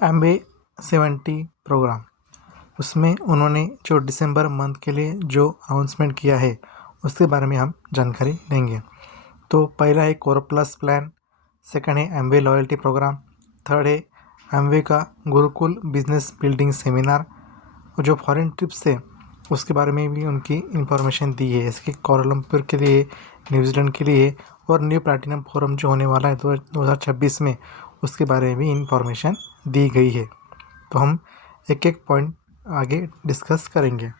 MA70 programme, उसमें उन्होंने जो दिसंबर मंथ के लिए जो अनाउंसमेंट किया है उसके बारे में हम जानकारी लेंगे। तो पहला है कोर प्लस प्लान, सेकंड है MA लॉयल्टी प्रोग्राम, थर्ड है MA का गुरुकुल बिजनेस बिल्डिंग सेमिनार, और जो फॉरेन ट्रिप्स है उसके बारे में भी उनकी इंफॉर्मेशन दी है, जैसे कि कोलंबपुर के लिए, न्यूजीलैंड के लिए, और न्यू प्लैटिनम फोरम जो होने वाला है 2026 में, उसके बारे में भी इंफॉर्मेशन दी गई है। तो हम एक एक पॉइंट आगे डिस्कस करेंगे।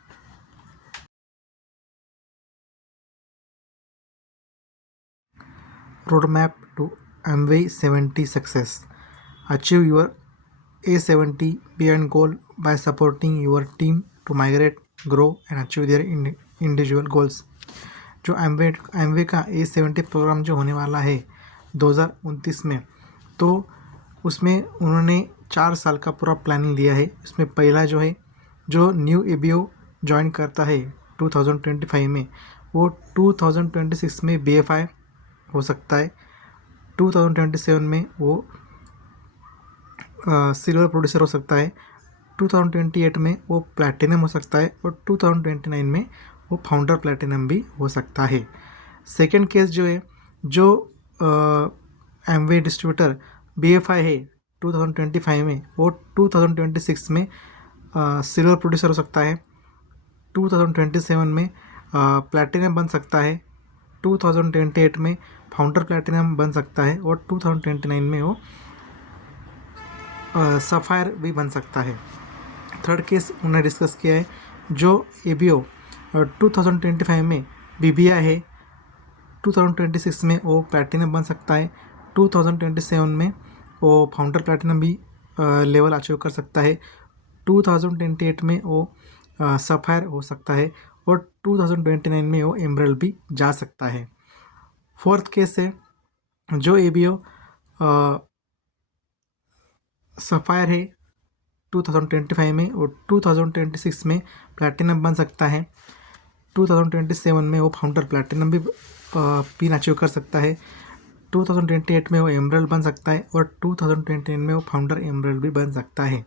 Road map to MA70 success, achieve your A70 beyond goal by supporting your team to migrate, grow and achieve their individual goals। जो एमवे का A70 प्रोग्राम जो होने वाला है 2029 में, तो उसमें उन्होंने 4 साल का पूरा प्लानिंग दिया है। उसमें पहला जो है, जो न्यू ABO ज्वाइन करता है 2025 में, वो 2026 में BFI हो सकता है, 2027 में वो सिल्वर प्रोड्यूसर हो सकता है, 2028 में वो प्लैटिनम हो सकता है, और 2029 में वो फाउंडर प्लैटिनम भी हो सकता है। सेकंड केस जो है, जो एमवे डिस्ट्रीब्यूटर BFI है 2025 में, वो 2026 में सिल्वर प्रोड्यूसर हो सकता है, 2027 में प्लैटिनम बन सकता है, 2028 में फाउंडर प्लैटिनम बन सकता है, और 2029 में वो सफ़ायर भी बन सकता है। थर्ड केस उन्होंने डिस्कस किया है, जो ABO 2025 में BBI है, 2026 में वो प्लैटिनम बन सकता है, 2027 में वो फाउंडर प्लैटिनम भी लेवल अचीव कर सकता है, 2028 में वो सफ़ायर हो सकता है, और 2029 में वो एमरल्ड भी जा सकता है। फोर्थ केस है, जो ABO सफ़ायर है 2025 में, और 2026 में प्लैटिनम बन सकता है, 2027 में वो फाउंडर प्लैटिनम भी पिन अचीव कर सकता है, 2028 में वो एमरल्ड बन सकता है, और 2029 में वो फाउंडर एमरल्ड भी बन सकता है।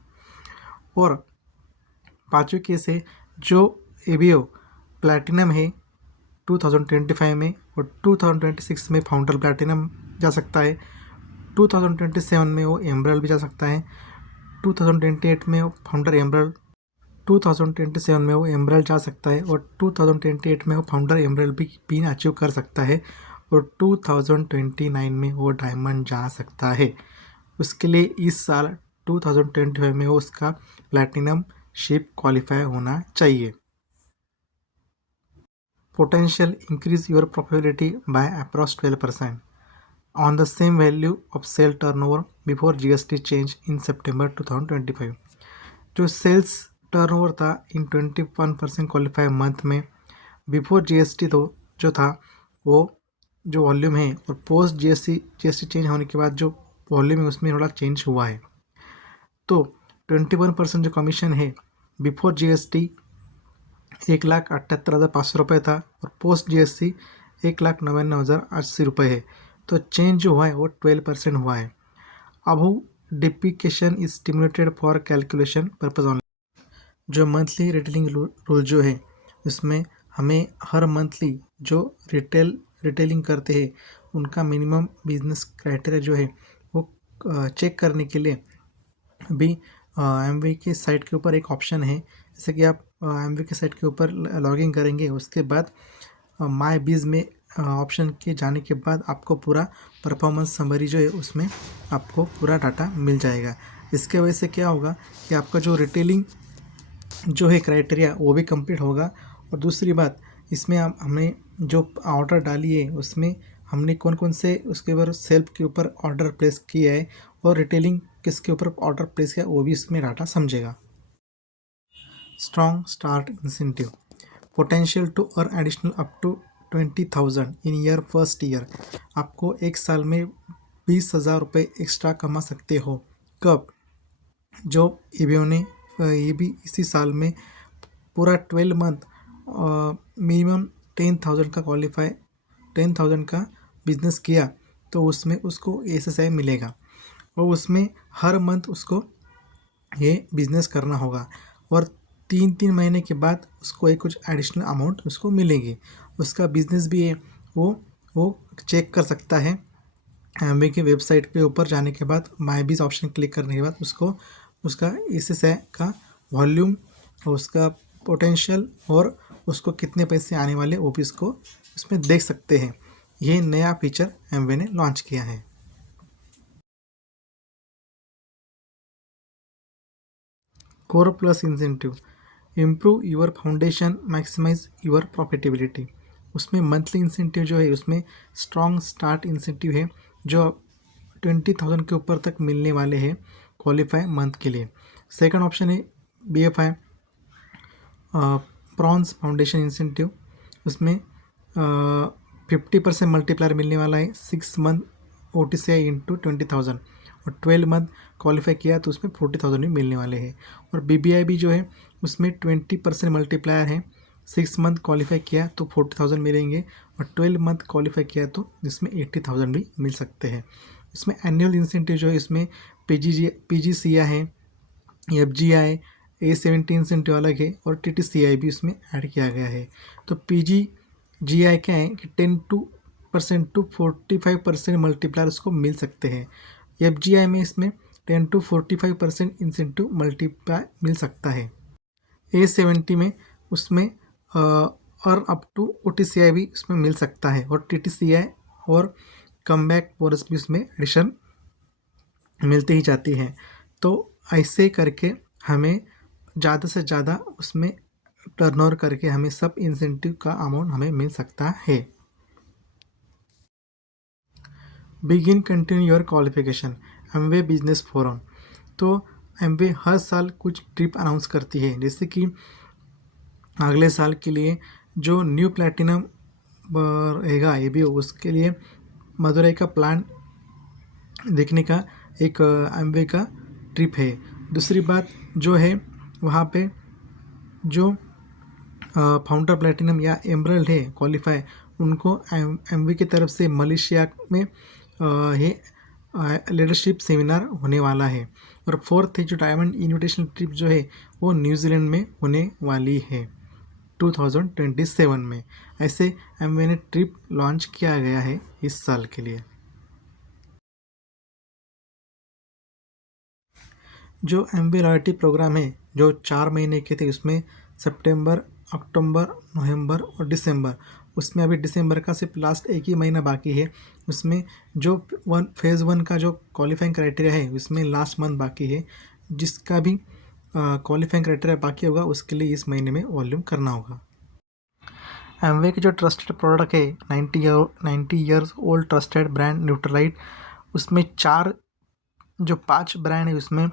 और पांचवें केस है, जो ABO प्लैटिनम है 2025 में, और 2026 में फाउंडर प्लैटिनम जा सकता है, 2027 में वो एमरल्ड भी जा सकता है, 2028 में वो फाउंडर एमरल्ड 2027 में वो एमरल्ड जा सकता है, और 2028 में वो फाउंडर एमरल्ड भी पिन अचीव कर सकता है, और 2029 में वो डायमंड जा सकता है। उसके लिए इस साल 2025 में वो उसका प्लैटिनम शिप क्वालिफाई होना चाहिए। Potential increase your probability by approx 12% on the same value of sale turnover before GST change in September 2025। जो सेल्स टर्नओवर था इन 21% क्वालिफाई मंथ में, बिफोर GST तो जो था वो जो वॉल्यूम है, और पोस्ट GST चेंज होने के बाद जो वॉल्यूम है उसमें थोड़ा चेंज हुआ है। तो 21% जो कमीशन है बिफोर GST 1,78,500 रुपये था, और पोस्ट GST 1,99,080 रुपये है। तो चेंज जो हुआ है वो 12% हुआ है। अब depreciation is stimulated for calculation purpose only. जो मंथली रिटेलिंग रूल जो है, उसमें हमें हर मंथली जो रिटेलिंग करते हैं उनका मिनिमम बिजनेस क्राइटेरिया जो है वो चेक करने के लिए भी एमवे के साइट के ऊपर एक ऑप्शन है। जैसे कि आप एमवे के साइट के ऊपर लॉगिन करेंगे, उसके बाद माय बीज में ऑप्शन के जाने के बाद आपको पूरा परफॉर्मेंस समरी जो है उसमें आपको पूरा डाटा मिल जाएगा। इसके वजह से क्या होगा कि आपका जो रिटेलिंग जो है क्राइटेरिया वो भी कंप्लीट होगा। और दूसरी बात, इसमें हमने जो ऑर्डर डाली है उसमें हमने कौन कौन से उसके ऊपर सेल्फ के ऊपर ऑर्डर प्लेस किया है, और रिटेलिंग किसके ऊपर ऑर्डर प्लेस किया वो भी इसमें डाटा समझेगा। Strong start incentive, potential to earn additional up to 20,000 in year first year. आपको एक साल में 20,000 रुपये एक्स्ट्रा कमा सकते हो। कब? जो ABO ने ये भी इसी साल में पूरा 12 मंथ मिनिमम 10,000 का 10,000 का बिजनेस किया, तो उसमें उसको SSI मिलेगा, और उसमें हर मंथ उसको ये बिजनेस करना होगा और 3 महीने के बाद उसको एक कुछ एडिशनल अमाउंट उसको मिलेगी। उसका बिजनेस भी है वो चेक कर सकता है। एमवे की वेबसाइट पे ऊपर जाने के बाद माई बीज ऑप्शन क्लिक करने के बाद उसको उसका इससे का वॉल्यूम और उसका पोटेंशियल और उसको कितने पैसे आने वाले वो भी उसको उसमें देख सकते हैं। ये नया फीचर एमवे ने लॉन्च किया है। Core plus incentive improve your foundation maximise your profitability. उसमें मंथली इंसेंटिव जो है उसमें स्ट्रॉन्ग स्टार्ट इंसेंटिव है जो 20,000 के ऊपर तक मिलने वाले हैं क्वालिफाई मंथ के लिए। सेकंड ऑप्शन है BFI प्रॉन्स फाउंडेशन इंसेंटिव। उसमें 50% मल्टीप्लायर मिलने वाला है 6 मंथ OTCI इंटू 20,000 और 12 मंथ क्वालिफाई किया तो उसमें 40,000 भी मिलने वाले हैं। और BBI भी जो है उसमें 20% मल्टीप्लायर है 6 मंथ क्वालिफाई किया तो 40,000 मिलेंगे और 12 मंथ क्वालिफाई किया तो इसमें 80,000 भी मिल सकते हैं। इसमें एनुअल इंसेंटिव जो है इसमें PGCI है, FGI, A17 इंसेंटिव अलग है और TTCI भी उसमें ऐड किया गया है। तो PGGI क्या है कि 10% to 45% मल्टीप्लायर उसको मिल सकते हैं। FGI में इसमें 10 to 45% इंसेंटिव मल्टीप्लाई मिल सकता है। A70 में उसमें और अप टू OTCI भी उसमें मिल सकता है और TTCI और कम बैक बोनस भी उसमें एडिशन मिलती ही जाती है। तो ऐसे करके हमें ज़्यादा से ज़्यादा उसमें टर्नओवर करके हमें सब इंसेंटिव का अमाउंट हमें मिल सकता है। Begin continue your qualification Amway business forum. तो एमवे हर साल कुछ ट्रिप अनाउंस करती है, जैसे कि अगले साल के लिए जो न्यू प्लैटिनम रहेगा ये भी उसके लिए मदुरई का प्लान देखने का एक एमवे का ट्रिप है। दूसरी बात जो है वहाँ पे जो फाउंडर प्लैटिनम या एमरल्ड है क्वालिफाई उनको एमवी की तरफ से मलेशिया में ये लीडरशिप सेमिनार होने वाला है। और फोर्थ है जो डायमंड इन्विटेशन ट्रिप जो है वो न्यूजीलैंड में होने वाली है 2027 में। ऐसे एमवे ने ट्रिप लॉन्च किया गया है इस साल के लिए। जो एमवे लॉयल्टी प्रोग्राम है जो 4 महीने के थे उसमें सितंबर, अक्टूबर, नवंबर और दिसंबर, उसमें अभी दिसंबर का सिर्फ लास्ट एक ही महीना बाकी है। उसमें जो फेज़ 1 का जो क्वालिफाइंग क्राइटेरिया है उसमें लास्ट मंथ बाकी है। जिसका भी क्वालिफाइंग क्राइटेरिया बाकी होगा उसके लिए इस महीने में वॉल्यूम करना होगा। एमवे की जो ट्रस्टेड प्रोडक्ट है 90 years old trusted brand Nutrilite, उसमें जो 5 ब्रांड है उसमें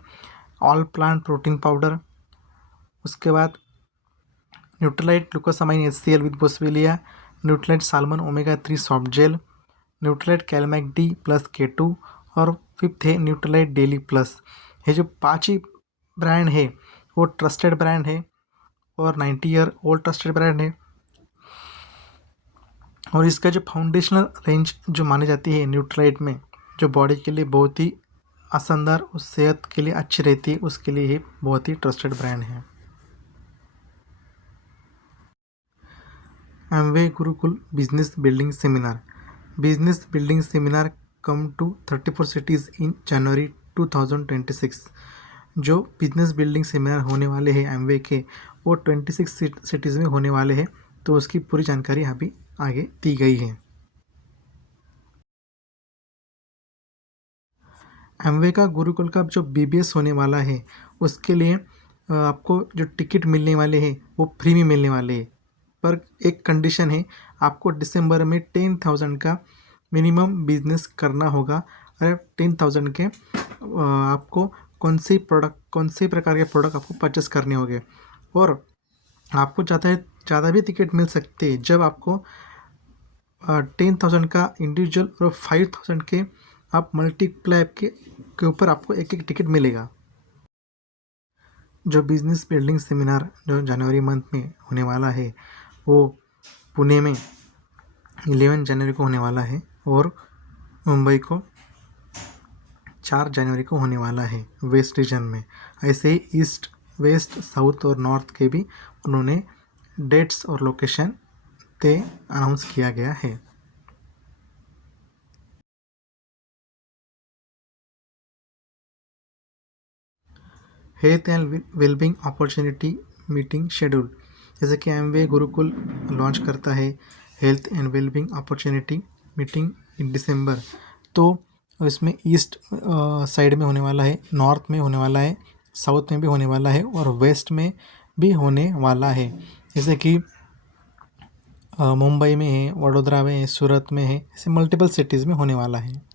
ऑल प्लांट प्रोटीन पाउडर, उसके बाद Nutrilite glucosamine HCl with boswellia, Nutrilite salmon omega 3 soft gel, Nutrilite CalMag D plus K2 और फिफ्थ है न्यूट्रलाइट डेली प्लस। ये जो 5 ही ब्रांड है वो ट्रस्टेड ब्रांड है और 90 ईयर ओल्ड ट्रस्टेड ब्रांड है। और इसका जो फाउंडेशनल रेंज जो मानी जाती है न्यूट्रलाइट में, जो बॉडी के लिए बहुत ही असरदार और सेहत के लिए अच्छी रहती है, उसके लिए ये बहुत ही ट्रस्टेड ब्रांड है। Amway Gurukul business building seminar come to 34 cities in January 2026। जो बिजनेस बिल्डिंग सेमिनार होने वाले हैं एमवे के वो 26 सिटीज़ में होने वाले हैं। तो उसकी पूरी जानकारी अभी आगे दी गई है। एमवे का गुरुकुल का जो BBS होने वाला है उसके लिए आपको जो टिकट मिलने वाले हैं वो फ्री में मिलने वाले हैं, पर एक कंडीशन है, आपको दिसंबर में 10,000 का मिनिमम बिजनेस करना होगा। और 10,000 के आपको कौन से प्रकार के प्रोडक्ट आपको परचेस करने होंगे। और आपको ज़्यादा भी टिकट मिल सकते हैं जब आपको 10,000 का इंडिविजुअल और 5,000 के आप मल्टीप्लाई के ऊपर आपको एक एक टिकट मिलेगा। जो बिजनेस बिल्डिंग सेमिनार जो जनवरी मंथ में होने वाला है वो पुणे में 11 जनवरी को होने वाला है और मुंबई को 4 जनवरी को होने वाला है वेस्ट रीजन में। ऐसे ही ईस्ट, वेस्ट, साउथ और नॉर्थ के भी उन्होंने डेट्स और लोकेशन तय अनाउंस किया गया है। Health and wellbeing opportunity meeting schedule, जैसे कि एमवे गुरुकुल लॉन्च करता है health and wellbeing opportunity meeting in December. तो इसमें ईस्ट साइड में होने वाला है, नॉर्थ में होने वाला है, साउथ में भी होने वाला है और वेस्ट में भी होने वाला है। जैसे कि मुंबई में है, वडोदरा में है, सूरत में है, ऐसे मल्टीपल सिटीज़ में होने वाला है।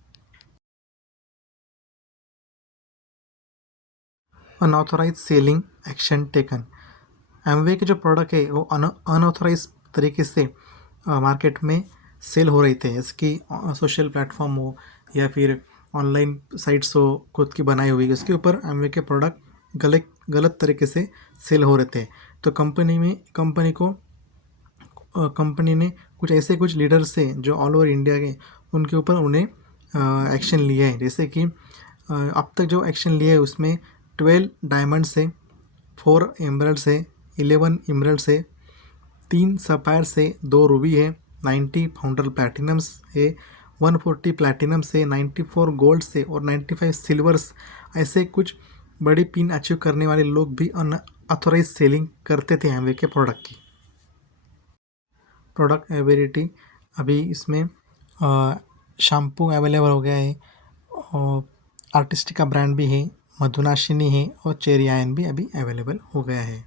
Unauthorise selling action taken, Amway के जो प्रोडक्ट है वो अनऑथोराइज तरीके से मार्केट में सेल हो रहे थे, जैसे कि सोशल प्लेटफॉर्म हो या फिर ऑनलाइन साइट्स हो खुद की बनाई हुई, उसके ऊपर एमवे के प्रोडक्ट गलत तरीके से सेल हो रहे थे। तो कंपनी ने कुछ लीडर्स से जो ऑल ओवर इंडिया के, उनके ऊपर उन्हें एक्शन लिए हैं। जैसे कि अब तक जो एक्शन लिए है उसमें 12 डायमंड से, 4 एमरल्ड से, 11 इमरल्ड से, 3 सफायर से, 2 रूबी है, 90 फाउंडर प्लैटिनम्स है, 140 प्लैटिनम से, 94 गोल्ड से और 95 सिल्वर्स, ऐसे कुछ बड़ी पिन अचीव करने वाले लोग भी अनऑथोराइज सेलिंग करते थे एमवे के प्रोडक्ट की। प्रोडक्ट अवेलेबिलिटी, अभी इसमें शैम्पू अवेलेबल हो गया है और आर्टिस्टिका ब्रांड भी है, मधुनाशिनी है और चेरी आयन भी अभी अवेलेबल हो गया है।